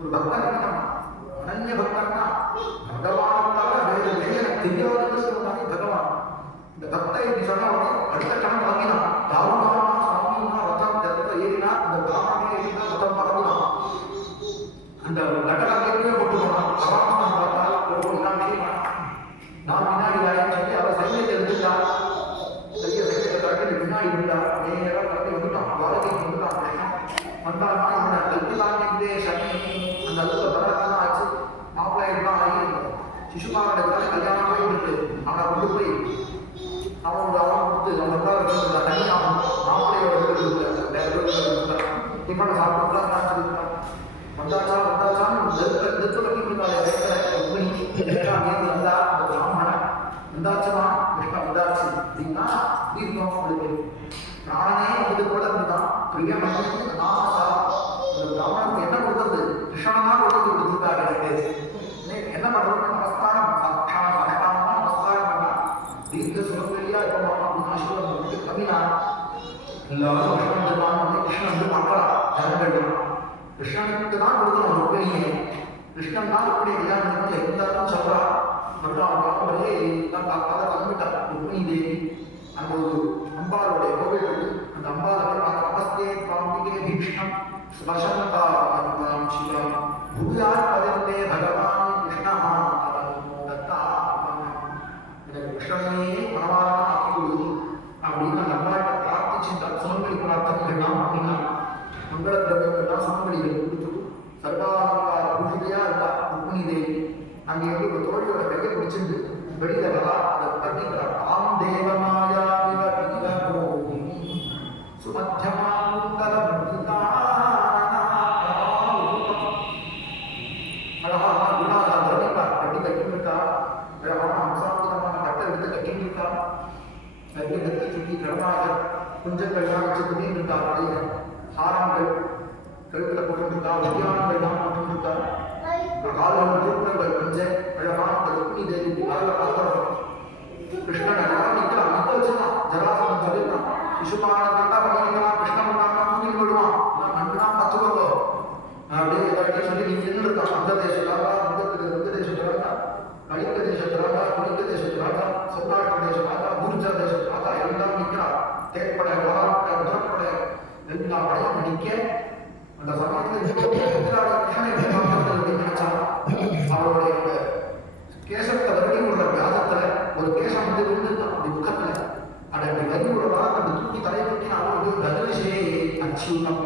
ஒரு பக்தன் இருக்கணும், அனன்ய பக்தன்னா பகவானால வேறு எனக்கு தெரியாதுன்னு சொல்லுவாங்க பகவான். இந்த பக்தை இப்படி சொன்ன உடனே அடுத்த கணம் வாங்கினான். தாவுகானா சுவாமினா ரதம் தரத்தை ஏறினா அந்த தாமனே ஏறினா ரதம் பறந்துதான். அந்த லட்டலாக்கே போட்டு போனான். பகவான் பார்த்தா நான் முன்னாடி வரேன்னு சொல்லி அவர் சைன்யத்தை இருந்துட்டார். பெரிய சைன்யத்தை கட்டி முன்னாடி இருந்தார். நேரம் கட்டி வந்துட்டான், வாழ்க்கைக்கு வந்துட்டான். வந்தான்னா இவனை கல்பிலாமின்றே சனி அந்த அளவுக்கு பரவாயில்ல ஆச்சு. மாப்பிள்ளைலாம் ஆகி சிசுபாலனுக்காக கல்யாணம் போய் இருக்கு. அவனை கொண்டு போய் அவன் கொடுத்து அவன் தனி அவன் மாப்பிள்ளையோட டிஃபனை சாப்பிட்டு வந்தாச்சா வந்தாச்சான்னு நிறுத்த வந்தா அந்த பிராமணன் வந்தாச்சுமா கிருஷ்ணா வந்தாச்சு அப்படின்னா தீர்த்தம் அவளுக்கு பிராணனே வந்து கூட இருந்தான். பிரிய மகனுக்கு பிராமணனுக்கு என்ன கொடுத்தது? கிருஷ்ணனா கொடுத்து கொடுத்துருக்காரு. என்ன பண்றது? நமஸ்காரம் சாட்சாமா நமஸ்காரம் பண்ணா தீர்க்க சுரப்படியா இப்போ ஆசீர்வாதம் கம்மினா எல்லாரும் கிருஷ்ணன் பெருமான் வந்து கிருஷ்ணன் வந்து மக்களா ஜனங்கள் கிருஷ்ணனுக்கு தான் கொடுக்கணும் ருக்மிணியே. கிருஷ்ணன் தான் ருக்மிணி கல்யாணம் எல்லாரும் சொல்றா. மற்றும் அவன் பாரம்பரியே அதை கலந்துட்டார் ருக்மிணி தேவி. அந்த ஒரு அம்பாளுடைய கோவில் இருக்கு. அந்த அம்பாளுடைய நமஸ்தே பாம்பிகே பீஷ்ணம் ஸ்மசந்தா சிவம் பூஜார் பதந்தே பகவான் கிருஷ்ணா தத்தா எனக்கு கிருஷ்ணனையே மனவாரமா ஆக்கி கொடுது அப்படின்னு அந்த அம்பாட்ட பிரார்த்திச்சுட்டார். சுமங்கலி பிரார்த்தனைகள்லாம் அப்படின்னா மங்கள திரவியங்கள்லாம் சுமங்கலிகள் கொடுத்து சர்வாலங்கார பூஜையா இருக்கா ருக்மிணி தேவி. அங்கே வந்து ஒரு தோழியோட கையை பிடிச்சிருந்து வெளியில வரா. அதை கட்டிக்கிறார். ஆம் தேவமாயா சுமத்தியமாந்தர அழகான குணாதார வர்ணிப்பார். கட்டி கட்டிருக்கா. அழகான அம்சாந்தரமான கட்டை எடுத்து கட்டிருக்கா. கையை கட்டி சுற்றி கடனாக குஞ்சங்கள்லாம் வச்சு குடியிருக்கா. அடைய ஹாரங்கள் கழுத்துல போட்டுருக்கா. வித்தியானங்கள் தான் போட்டுருக்கா. கால்கள் தூக்கங்கள் கொஞ்சம் அழகான ருக்மிணி தேவி பார்க்கிறோம். கிருஷ்ணன் அழகாக நிற்கலாம். நிற்க வச்சுக்கலாம். ஜராசன் சொல்லியிருக்கான் சிசுபாலனை கண்டா பண்ணிக்கலாம். கிருஷ்ணன் பண்ணா தூக்கிட்டு விடுவான். நன்னா பத்துக்கோ அப்படியே எல்லாத்தையும் சொல்லி நீங்க என்ன இருக்கான். அந்த தேசத்துலாக இந்த தேசத்துலாக கலிக்க தேசத்துலாக குலிக்க தேசத்துலாக சௌராஷ்டிர தேசத்துலாக குர்ஜா தேசத்துலாக எல்லாம் நிற்கிறார். தேக்கப்படை வராப்படை முதற்படை எல்லா படையும் நிற்க அந்த சமயத்தில் அவருடைய கேசத்தை வரைக்கும் உள்ள வியாசத்துல ஒரு கேசம் வந்து விழுந்துருக்கான். அப்படி முகத்துல அதை அப்படி வரி விடுறா. அப்படி தூக்கி தலையை தூக்கி அவருக்கு தனுஷே அச்சுனம்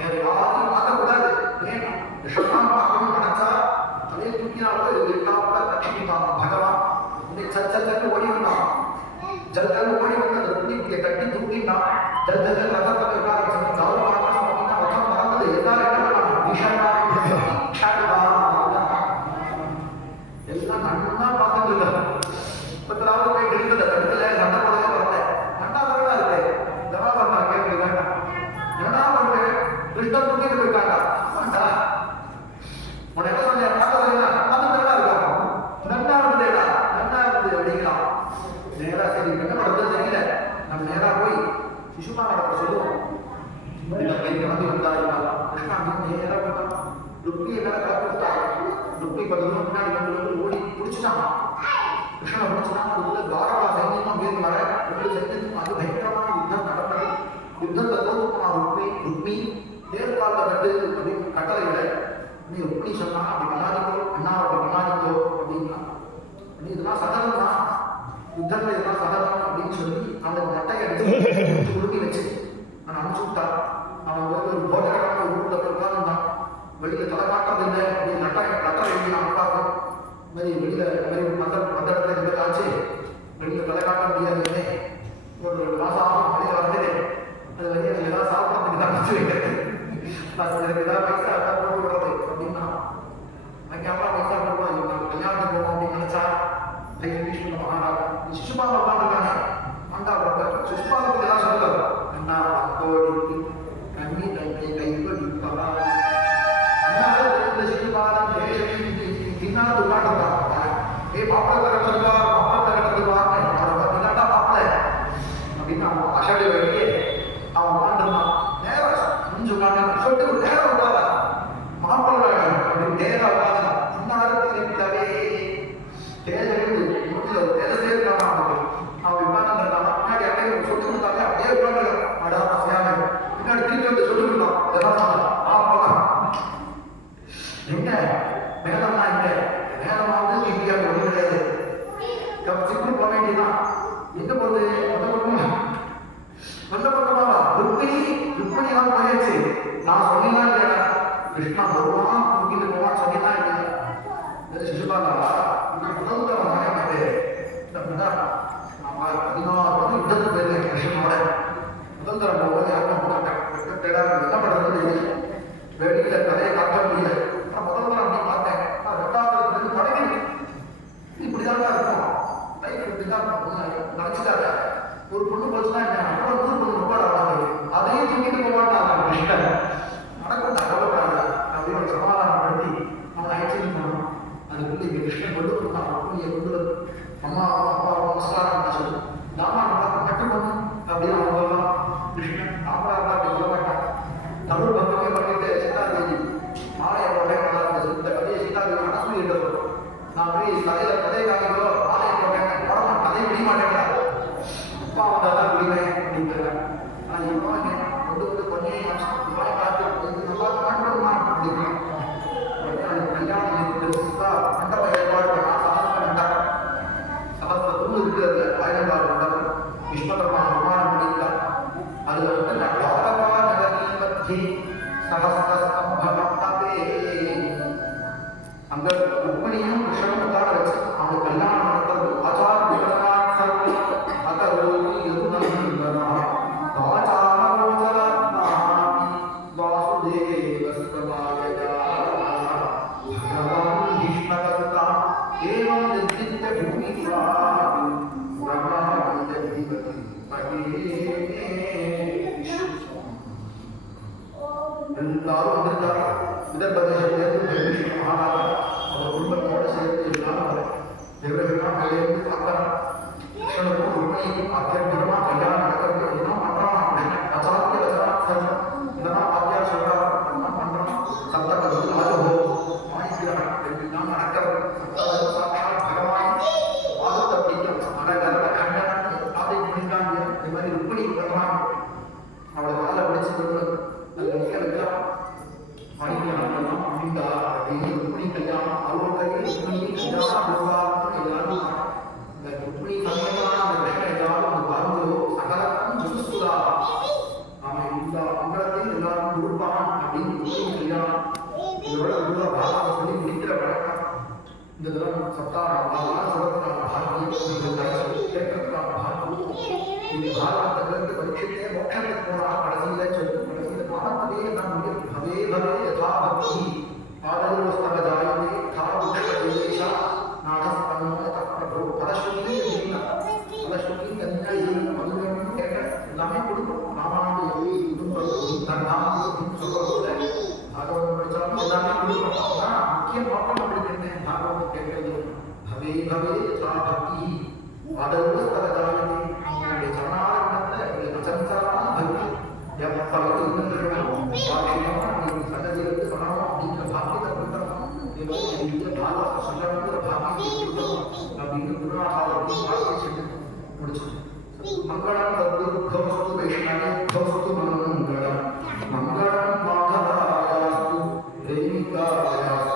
வேற யாரையும் பார்க்கக்கூடாது. ஏன் விஷயம் பார்க்கணும்னு நினைச்சா தலையை தூக்கினாலும் லட்சுமிதான் பகவான் சச்சன்னு ஓடி வந்தான். ஜல்தல் ஓடி வந்து அந்த புண்ணிய கட்டி தூக்கினான். ஜல்தல் ரதத்தை உட்கார கௌரவமாக அப்படின்னா ரதம் மறந்தது. எல்லாரும் என்ன பண்ணாங்க? விஷயம் எல்லாம் நன்னா பார்த்துட்டு இருக்காங்க. இப்ப போய் எடுக்கல எடுக்கல சண்டை போடவே வரல. நன்னா தான் இருக்கு. ஜவா பண்ணா கேட்கல வேண்டாம். என்ன பண்ணுறேன்? கிருஷ்ணன் தூக்கிட்டு போயிருக்காங்க. உன என்ன சொன்ன பார்க்க அது நல்லா இருக்கா? நன்னா இருந்தேடா நன்னா இருந்தது அப்படிங்கிறான். நேரா சரி என்ன பண்றது தெரியல. நம்ம நேரா போய் சிசுபாலனை சொல்லுவோம். கிளம்பி வந்தா கிருஷ்ணா நேரா போயிட்டான். ருக்மி என்ன கலப்பிட்டா. ருக்மி பதிலும் முன்னாடி வந்து ஓடி பிடிச்சிட்டான். கிருஷ்ணனை பிடிச்சிட்டான். அதுக்குள்ள தாராள சைன்யமும் வேறு வர ரெண்டு சைன்யத்துக்கும் அது பயங்கரமான யுத்தம் நடந்தது. யுத்தத்தை தோற்கலாம் ருக்மி நேர்கால கட்டு அப்படின்னு கட்டளையிட நீ ருக்மி சொன்னா அப்படி பண்ணாதிக்கோ அண்ணா அப்படி பண்ணாதிக்கோ அப்படின்னா நீ இதெல்லாம் சதனம் தான் யுத்தத்தில் இதெல்லாம் சதனம் அப்படின்னு சொல்லி அவனுக்கு நட்டையை அடிச்சு உருட்டி வச்சு அவன் அனுப்பிச்சு விட்டான். அவன் வந்து ஒரு போஜகமான ஒரு ஊரில் போய் உட்கார்ந்துருந்தான். வெளியில தலை காட்டுறது இல்லை அப்படின்னு நட்டை எழுதினான். அப்பாவுக்கு மாதிரி வெளியில மற்ற இடத்துல இந்த காய்ச்சி வெளியில தலை காட்ட முடியாதுன்னு ஒரு மாசம் ஆகும். வெளியில வந்தது அது வந்து எனக்கு ஏதாவது சாப்பிட்றதுக்கு தான் வச்சு வைக்கிறது. எனக்கு ஏதாவது பைசா ஏதாவது போட்டு விடுறது அப்படின்னா அங்கே பைசா போடுவோம். நாங்கள் கல்யாணத்துக்கு போவோம் அப்படின்னு நினைச்சா பீஷ்ம மகாராஜா சிசுபாலை உட்காந்துருக்காங்க. ஆண்டா சிசுபாலுக்கு எல்லாம் சொல்லுவாங்க. அண்ணா அக்கோடி கண்ணி தன்னை கைப்படிப்பா அண்ணா சிசுபாலம் தின்னால உட்காந்துருக்காங்க. மாப்பிள்ளை தரட்டுவா மாப்பிள்ளை தரட்டுவாங்க பார்த்தீங்கன்னா மாப்பிள்ளை அப்படின்னு அவன் அஷாடி வழியே அவன் உட்காந்துருந்தான். நேரம் முடிஞ்சு உட்காந்து சொல்லிட்டு ஒரு நேரம் உட்கார எங்க போகுது? அந்த பக்கமா அந்த பக்கமா ருக்மிணிலாம் போயாச்சு. நான் சொன்னீங்களா இல்லையா? கிருஷ்ணா வருவான் தூக்கிட்டு போவான் சொன்னீங்களா இல்லையா? சிசுபாலா முதல் மாட்டே நம்ம 16 யுத்தத்துக்கு போயிருக்கேன் கிருஷ்ணனோட. முதல் தரம் போகும்போது என்ன பண்றது வெளியில கதையை காட்ட முடியல. நான் முதல் தரம் அப்படி பார்த்தேன். நான் 2வது தொடங்கி இப்படிதான் இருக்கும் லைஃப், இப்படிதான் நினைச்சுட்டாங்க. ஒரு பொண்ணு போச்சுன்னா அப்புறம் நூறு பொண்ணு ரொம்ப ஆடாது, அதையும் தூக்கிட்டு போவான்னு கிருஷ்ணன் நடக்கும் தகவல்காக அப்படின்னு ஒரு சமாதானப்படுத்தி அவனை அழைச்சிட்டு போனோம். அதுக்குள்ள இங்க கிருஷ்ணன் கொண்டு கொடுத்தான். நீங்க கொண்டு வந்து அம்மா அப்பா நமஸ்காரம் சொல்லு, நாமா நம்ம கட்டு பண்ணு அப்படின்னு அவங்க சொல்லலாம். கிருஷ்ணன் நாமளா அப்படி சொல்ல மாட்டான். தமிழ் பக்கமே பண்ணிட்டு சீதாதேவி மாலையை போட்டேன் நல்லா இருந்துச்சு. இந்த கதையை சீதாதேவி மனசு சொல்றோம். நான் போய் கதையை காமிக்கோ மாலையை போட்டேன் உடம்பு கதையை பிடிக்க மாட்டேங்கிறா. அப்பா வந்தாதான் பிடிவேன் அப்படிங்கிறேன். ஆனா இப்போ கொண்டு வந்து கொஞ்சம் பார்த்து நல்லா மாற்றமா அப்படிங்கிறேன். கல்யாணம் பெருசா மண்டபம் ஏற்பாடு பண்ணா சகஸ்ர மண்டபம் சகஸ்ரத்தும் இருக்கிறது. 1000 மண்டபம் விஸ்வகர்மா நிர்மாணம் பண்ணியிருக்கார். அதுல வந்து அங்க ருக்மிணியும் கிருஷ்ணனும் உட்கார வச்சு அவனுக்கு கல்யாணம் நடக்கிறது. ஆச்சார எல்லாரும் வந்திருக்காங்க. விதர்பதேசத்திலிருந்து மகாராஜா அவர் குடும்பத்தோடு சேர்த்து எல்லாரும் தேவர்களாம் வெளியிருந்து பார்க்கலாம். கிருஷ்ணனுக்கும் ருக்மிணிக்கும் அத்தியமா கல்யாணம் நடக்கிறது. இதெல்லாம் பண்றான் அசாத்திய வசனம் இதெல்லாம் பாத்தியா சொல்றாரு. இதெல்லாம் பண்றான். சப்தபதி ராஜபோ மாணிக்கிறான் எல்லாம் நடக்கிறது. பகவான் வாதத்தை பிடிக்கும் அழகர கண்டன அதை முடிந்தாங்க. இந்த மாதிரி ருக்மிணி பகவான் அவளை காலை பிடிச்சு கொண்டு அந்த வைக்கலாம் மாணிக்கலாம் அப்படின்டா அப்படின்னு ருக்மிணி கல்யாணம் அவரோட கையில் ருக்மிணி கல்யாணம் எல்லாரும் இந்த ருக்மிணி சமயமான அந்த விஷயம் எல்லாரும் அந்த பாருங்களோ சகலக்கும் முசுசுரா அவன் இந்த மங்களத்தையும் எல்லாரும் கொடுப்பான் அப்படின்னு ருக்மிணி கல்யாணம் இதோட குருவா பாரத சொல்லி முடிக்கிற வழக்கம். இந்த தரம் சப்தாரம் சொல்றதுக்கான பாரதிய கேட்கறதுக்கான பாரதம் இந்த பாரதத்திலிருந்து பரீட்சையே மோட்சத்துக்கு போனா கடைசியில சொல்லு கடைசியில பாரதத்திலே நான் பவே பவே யதா பக்தி பாதயோஸ்தவ ஜாயதே தா புஷ்பதேஷா நாடஸ்பன்னோ தத்பிரபு பதஸ்ருதி அப்படின்னா பதஸ்ருதி கன்யா இது மதுரம் கேட்க எல்லாமே கொடுக்கும். ராமானுடைய தன் நாமத்தையும் சொல்றதுல பாகவதம் படிச்சாலும் எல்லாமே கொடுக்கும். ஆனா முக்கிய நோக்கம் நம்மளுக்கு என்ன? பாகவதம் கேட்கறது பவே பவே யதா பக்தி பாதயோஸ்தவ ஜாயதே சஞ்சாரமான பக்தி எப்பளவு இன்னும் சன்னதியிலிருந்து பண்ணணும் அப்படிங்கிற பாக்கியத்தை கொடுக்கணும். பாகவத சொல்லணுங்கிற பாக்கியத்தை கொடுக்கணும் அப்படின்னு குருநாதாவுடைய வாழ்க்கை சென்று முடிச்சது. மங்களம் தத்குருபவஸ்து வைஷ்ணவே பவஸ்து மங்களம் மங்களம் மாதவாயாஸ்து தேவிகாயாஸ்து